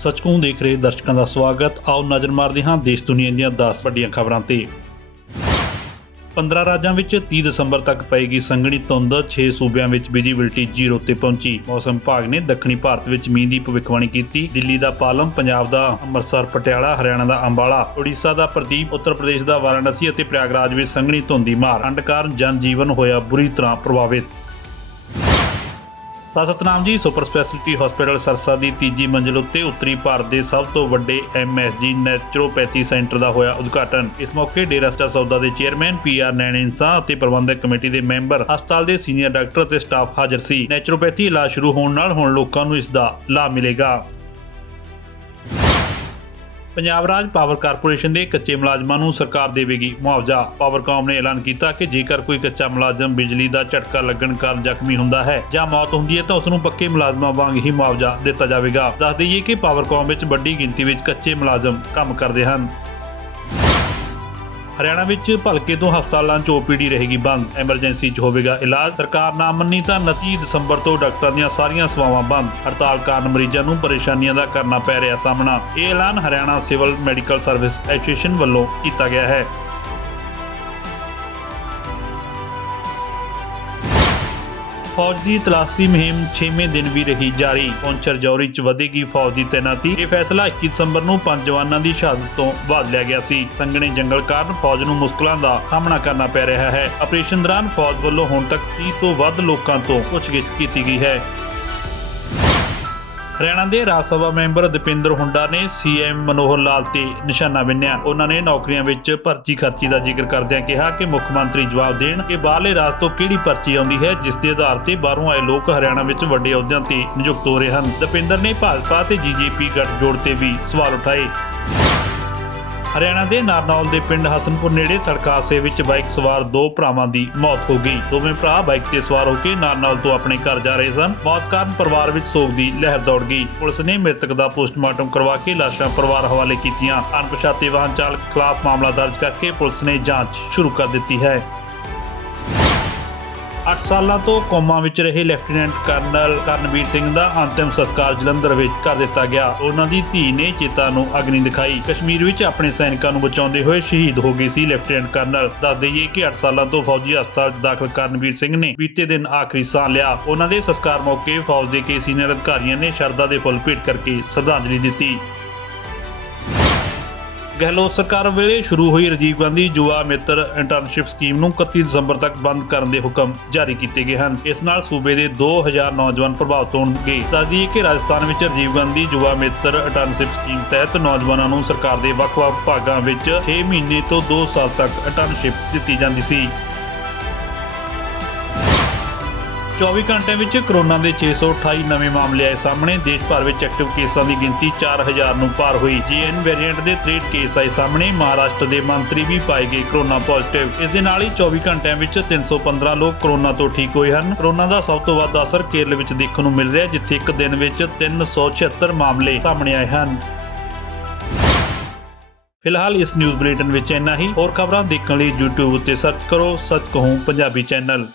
ਸੱਚਕੋਂ ਦੇਖ ਰਹੇ ਦਰਸ਼ਕਾਂ ਦਾ ਸਵਾਗਤ। ਆਓ ਨਜ਼ਰ ਮਾਰਦੇ ਹਾਂ ਦੇਸ਼ ਦੁਨੀਆ ਦੀਆਂ 10 ਵੱਡੀਆਂ ਖਬਰਾਂ ਤੇ। 15 ਰਾਜਾਂ ਵਿੱਚ 30 ਦਸੰਬਰ ਤੱਕ ਪਏਗੀ ਸੰਘਣੀ ਧੁੰਦ 6 ਸੂਬਿਆਂ ਵਿੱਚ ਵਿਜੀਬਿਲਟੀ ਜ਼ੀਰੋ ਤੇ ਪਹੁੰਚੀ। ਮੌਸਮ ਵਿਭਾਗ ਨੇ ਦੱਖਣੀ ਭਾਰਤ ਵਿੱਚ ਮੀਂਹ ਦੀ ਭਵਿੱਖਬਾਣੀ ਕੀਤੀ। ਦਿੱਲੀ ਦਾ ਪਾਲਮ, ਪੰਜਾਬ ਦਾ ਅੰਮ੍ਰਿਤਸਰ, ਪਟਿਆਲਾ, ਹਰਿਆਣਾ ਦਾ ਅੰਬਾਲਾ, ਉੜੀਸਾ ਦਾ ਪ੍ਰਦੀਪ, ਉੱਤਰ ਪ੍ਰਦੇਸ਼ ਦਾ ਵਾਰਾਣਸੀ ਅਤੇ ਪ੍ਰਯਾਗਰਾਜ ਵਿੱਚ ਸੰਘਣੀ ਧੁੰਦ ਦੀ ਮਾਰ। ਠੰਡ ਕਾਰਨ ਜਨ ਜੀਵਨ ਹੋਇਆ ਬੁਰੀ ਤਰ੍ਹਾਂ ਪ੍ਰਭਾਵਿਤ। ਤਾਂ Satnam ji, super speciality hospital Sirsa ਦੀ ਤੀਜੀ ਮੰਜ਼ਿਲ ਉੱਤੇ ਉੱਤਰੀ ਭਾਰਤ ਦੇ ਸਭ ਤੋਂ ਵੱਡੇ ਐਮਐਸਜੀ ਨੈਚੁਰੋਪੈਥੀ ਸੈਂਟਰ ਦਾ ਹੋਇਆ ਉਦਘਾਟਨ। ਇਸ ਮੌਕੇ ਡੇਰਾ ਸਟਾ ਸੌਦਾ ਦੇ ਚੇਅਰਮੈਨ ਪੀਆਰ ਨੈਣਿੰਸਾ ਅਤੇ ਪ੍ਰਬੰਧਕ ਕਮੇਟੀ ਦੇ ਮੈਂਬਰ, ਹਸਪਤਾਲ ਦੇ ਸੀਨੀਅਰ ਡਾਕਟਰ ਅਤੇ ਸਟਾਫ ਹਾਜ਼ਰ ਸੀ। ਨੈਚੁਰੋਪੈਥੀ ਇਲਾਜ ਸ਼ੁਰੂ ਹੋਣ ਨਾਲ ਹੁਣ ਲੋਕਾਂ ਨੂੰ ਇਸ ਦਾ ਲਾਭ ਮਿਲੇਗਾ। ਪੰਜਾਬ ਰਾਜ ਪਾਵਰ ਕਾਰਪੋਰੇਸ਼ਨ ਦੇ ਕੱਚੇ ਮੁਲਾਜ਼ਮਾਂ ਨੂੰ ਸਰਕਾਰ ਦੇਵੇਗੀ ਮੁਆਵਜ਼ਾ। ਪਾਵਰਕਾਮ ਨੇ ਐਲਾਨ ਕੀਤਾ ਕਿ ਜੇਕਰ ਕੋਈ ਕੱਚਾ ਮੁਲਾਜ਼ਮ ਬਿਜਲੀ ਦਾ ਝਟਕਾ ਲੱਗਣ ਕਾਰਨ ਜ਼ਖਮੀ ਹੁੰਦਾ ਹੈ ਜਾਂ ਮੌਤ ਹੁੰਦੀ ਹੈ ਤਾਂ ਉਸ ਨੂੰ ਪੱਕੇ ਮੁਲਾਜ਼ਮਾਂ ਵਾਂਗ ਹੀ ਮੁਆਵਜ਼ਾ ਦਿੱਤਾ ਜਾਵੇਗਾ। ਦੱਸ ਦਈਏ ਕਿ ਪਾਵਰਕਾਮ ਵਿੱਚ ਵੱਡੀ ਗਿਣਤੀ ਵਿੱਚ ਕੱਚੇ ਮੁਲਾਜ਼ਮ ਕੰਮ ਕਰਦੇ ਹਨ। ਹਰਿਆਣਾ ਵਿੱਚ ਭਲਕੇ ਤੋਂ ਹਸਪਤਾਲਾਂ 'ਚ ਓਪੀਡੀ ਰਹੇਗੀ ਬੰਦ। ਐਮਰਜੈਂਸੀ 'ਚ ਹੋਵੇਗਾ ਇਲਾਜ। ਸਰਕਾਰ ਨਾ ਮੰਨੀ ਤਾਂ 29 ਦਸੰਬਰ ਤੋਂ ਡਾਕਟਰਾਂ ਦੀਆਂ ਸਾਰੀਆਂ ਸੇਵਾਵਾਂ ਬੰਦ। ਹੜਤਾਲ ਕਾਰਨ ਮਰੀਜ਼ਾਂ ਨੂੰ ਪਰੇਸ਼ਾਨੀਆਂ ਦਾ ਕਰਨਾ ਪੈ ਰਿਹਾ ਸਾਹਮਣਾ। ਇਹ ਐਲਾਨ Haryana civil medical service association ਵੱਲੋਂ ਕੀਤਾ ਗਿਆ ਹੈ। ਫੌਜ ਦੀ ਤਲਾਸ਼ੀ ਮੁਹਿੰਮ 6ਵੇਂ ਦਿਨ ਵੀ ਰਹੀ ਜਾਰੀ। ਪੌਂਚਰ ਜੌਰੀ 'ਚ ਵਧੇਗੀ ਫੌਜ ਦੀ ਤੈਨਾਤੀ। ਇਹ ਫੈਸਲਾ 21 ਦਸੰਬਰ ਨੂੰ ਪੰਜ ਜਵਾਨਾਂ ਦੀ ਸ਼ਹਾਦਤ ਤੋਂ ਬਾਅਦ ਲਿਆ ਗਿਆ ਸੀ। ਸੰਘਣੇ ਜੰਗਲ ਕਾਰਨ ਫੌਜ ਨੂੰ ਮੁਸ਼ਕਲਾਂ ਦਾ ਸਾਹਮਣਾ ਕਰਨਾ ਪੈ ਰਿਹਾ ਹੈ। ਆਪਰੇਸ਼ਨ ਦੌਰਾਨ ਫੌਜ ਵੱਲੋਂ ਹੁਣ ਤੱਕ 30 ਤੋਂ ਵੱਧ ਲੋਕਾਂ ਤੋਂ ਪੁੱਛਗਿੱਛ ਕੀਤੀ ਗਈ ਹੈ। ਹਰਿਆਣਾ ਦੇ ਰਾਜ ਸਭਾ ਮੈਂਬਰ ਦੀਪਿੰਦਰ ਹੁੰਡਾ ਨੇ ਸੀਐਮ ਮਨੋਹਰ ਲਾਲ ਤੇ ਨਿਸ਼ਾਨਾ ਬਿੰਨਿਆ। ਉਹਨਾਂ ਨੇ ਨੌਕਰੀਆਂ ਵਿੱਚ ਭਰਤੀ ਖਰਚੀ ਦਾ ਜ਼ਿਕਰ ਕਰਦਿਆਂ ਕਿਹਾ ਕਿ ਮੁੱਖ ਮੰਤਰੀ ਜਵਾਬ ਦੇਣ ਕਿ ਬਾਹਰਲੇ ਰਾਜ ਤੋਂ ਕਿਹੜੀ ਭਰਤੀ ਆਉਂਦੀ ਹੈ, ਜਿਸ ਦੇ ਆਧਾਰ ਤੇ ਬਾਹਰੋਂ ਆਏ ਲੋਕ ਹਰਿਆਣਾ ਵਿੱਚ ਵੱਡੇ ਅਹੁਦਿਆਂ ਤੇ ਨਿਯੁਕਤ ਹੋ ਰਹੇ ਹਨ। ਦੀਪਿੰਦਰ ਨੇ ਭਾਜਪਾ ਤੇ ਜੀਜੇਪੀ ਗੱਠਜੋੜ ਤੇ ਵੀ ਸਵਾਲ ਉਠਾਏ। ਹਰਿਆਣਾ ਦੇ ਨਾਰਨੌਲ ਦੇ ਪਿੰਡ ਹਸਨਪੁਰ ਨੇੜੇ ਸੜਕ ਹਾਦਸੇ ਵਿੱਚ ਬਾਈਕ ਸਵਾਰ ਦੋ ਭਰਾਵਾਂ ਦੀ ਮੌਤ ਹੋ ਗਈ। ਦੋਵੇਂ ਭਰਾ ਬਾਈਕ ਤੇ ਸਵਾਰ ਹੋ ਕੇ ਨਾਰਨੌਲ ਤੋਂ ਆਪਣੇ ਘਰ ਜਾ ਰਹੇ ਸਨ। ਮੌਤ ਕਾਰਨ ਪਰਿਵਾਰ ਵਿੱਚ ਸੋਗ ਦੀ ਲਹਿਰ ਦੌੜ ਗਈ। ਪੁਲਿਸ ਨੇ ਮ੍ਰਿਤਕ ਦਾ ਪੋਸਟਮਾਰਟਮ ਕਰਵਾ ਕੇ ਲਾਸ਼ਾਂ ਪਰਿਵਾਰ ਹਵਾਲੇ ਕੀਤੀਆਂ। ਅਣਪਛਾਤੇ ਵਾਹਨ ਚਾਲਕ ਖਿਲਾਫ ਮਾਮਲਾ ਦਰਜ ਕਰਕੇ ਪੁਲਿਸ ਨੇ ਜਾਂਚ ਸ਼ੁਰੂ ਕਰ ਦਿੱਤੀ ਹੈ। 8 ਸਾਲਾਂ ਤੋਂ ਕੋਮਾ ਵਿੱਚ ਰਹੇ ਲੈਫਟੀਨੈਂਟ ਕਰਨਲ ਕਰਨਵੀਰ ਸਿੰਘ ਦਾ ਅੰਤਿਮ ਸੰਸਕਾਰ ਜਲੰਧਰ ਵਿੱਚ ਕਰ ਦਿੱਤਾ ਗਿਆ। ਉਹਨਾਂ ਦੀ ਧੀ ਨੇ ਚਿਤਾ ਨੂੰ ਅਗਨੀ ਦਿਖਾਈ। ਕਸ਼ਮੀਰ ਵਿੱਚ ਆਪਣੇ ਸੈਨਿਕਾਂ ਨੂੰ ਬਚਾਉਂਦੇ ਹੋਏ ਸ਼ਹੀਦ ਹੋ ਗਏ ਸੀ ਲੈਫਟੀਨੈਂਟ ਕਰਨਲ। ਦੱਸ ਦਈਏ ਕਿ 8 ਸਾਲਾਂ ਤੋਂ ਫੌਜੀ ਹਸਪਤਾਲ 'ਚ ਦਾਖਲ ਕਰਨਵੀਰ ਸਿੰਘ ਨੇ ਬੀਤੇ ਦਿਨ ਆਖਰੀ ਸਾਹ ਲਿਆ। ਉਹਨਾਂ ਦੇ ਸੰਸਕਾਰ ਮੌਕੇ ਫੌਜ ਦੇ ਕਈ ਸੀਨੀਅਰ ਅਧਿਕਾਰੀਆਂ ਨੇ ਸ਼ਰਧਾ ਦੇ ਫੁੱਲ ਭੇਟ ਕਰਕੇ ਸ਼ਰਧਾਂਜਲੀ ਦਿੱਤੀ। ਗਹਿਲੋਤ ਸਰਕਾਰ ਵੇਲੇ ਸ਼ੁਰੂ ਹੋਈ ਰਾਜੀਵ ਗਾਂਧੀ ਯੁਵਾ ਮਿੱਤਰ ਇੰਟਰਨਸ਼ਿਪ ਸਕੀਮ ਨੂੰ 31 ਦਸੰਬਰ ਤੱਕ ਬੰਦ ਕਰਨ ਦੇ ਹੁਕਮ ਜਾਰੀ ਕੀਤੇ ਗਏ ਹਨ। ਇਸ ਨਾਲ ਸੂਬੇ ਦੇ 2000 ਨੌਜਵਾਨ ਪ੍ਰਭਾਵਿਤ ਹੋਣਗੇ। ਦੱਸਦੀ ਕਿ ਰਾਜਸਥਾਨ ਵਿੱਚ ਰਾਜੀਵ ਗਾਂਧੀ ਯੁਵਾ ਮਿੱਤਰ ਇੰਟਰਨਸ਼ਿਪ ਸਕੀਮ ਤਹਿਤ ਨੌਜਵਾਨਾਂ ਨੂੰ ਸਰਕਾਰ ਦੇ ਵੱਖ-ਵੱਖ ਭਾਗਾਂ ਵਿੱਚ 6 ਮਹੀਨੇ ਤੋਂ 2 ਸਾਲ ਤੱਕ ਇੰਟਰਨਸ਼ਿਪ ਦਿੱਤੀ ਜਾਂਦੀ ਸੀ। 24 ਘੰਟਿਆਂ ਵਿੱਚ ਕਰੋਨਾ ਦੇ 628 ਨਵੇਂ ਮਾਮਲੇ ਆਏ ਸਾਹਮਣੇ। ਦੇਸ਼ ਭਰ ਵਿੱਚ ਐਕਟਿਵ ਕੇਸਾਂ ਦੀ ਗਿਣਤੀ 4000 ਨੂੰ ਪਾਰ ਹੋਈ। ਜੀਐਨ ਵੇਰੀਐਂਟ ਦੇ 63 ਕੇਸ ਆਏ ਸਾਹਮਣੇ, ਮਹਾਰਾਸ਼ਟਰ ਦੇ ਮੰਤਰੀ ਵੀ ਪਾਏ ਗਏ ਕਰੋਨਾ ਪੋਜ਼ਿਟਿਵ ਇਸ ਦੇ ਨਾਲ ਹੀ 24 ਘੰਟਿਆਂ ਵਿੱਚ 315 ਲੋਕ ਕਰੋਨਾ ਤੋਂ ਠੀਕ ਹੋਏ ਹਨ। ਕਰੋਨਾ ਦਾ ਸਭ ਤੋਂ ਵੱਧ ਅਸਰ ਕੇਰਲ ਵਿੱਚ ਦੇਖਣ ਨੂੰ ਮਿਲ ਰਿਹਾ, ਜਿੱਥੇ ਇੱਕ ਦਿਨ ਵਿੱਚ 376 ਮਾਮਲੇ ਸਾਹਮਣੇ ਆਏ ਹਨ। ਫਿਲਹਾਲ ਇਸ ਨਿਊਜ਼ ਬੁਲੇਟਿਨ ਵਿੱਚ ਇੰਨਾ ਹੀ। ਹੋਰ ਖਬਰਾਂ ਦੇਖਣ ਲਈ YouTube ਉੱਤੇ ਸਰਚ ਕਰੋ, ਸੱਚ ਕਹੂੰ ਪੰਜਾਬੀ ਚੈਨਲ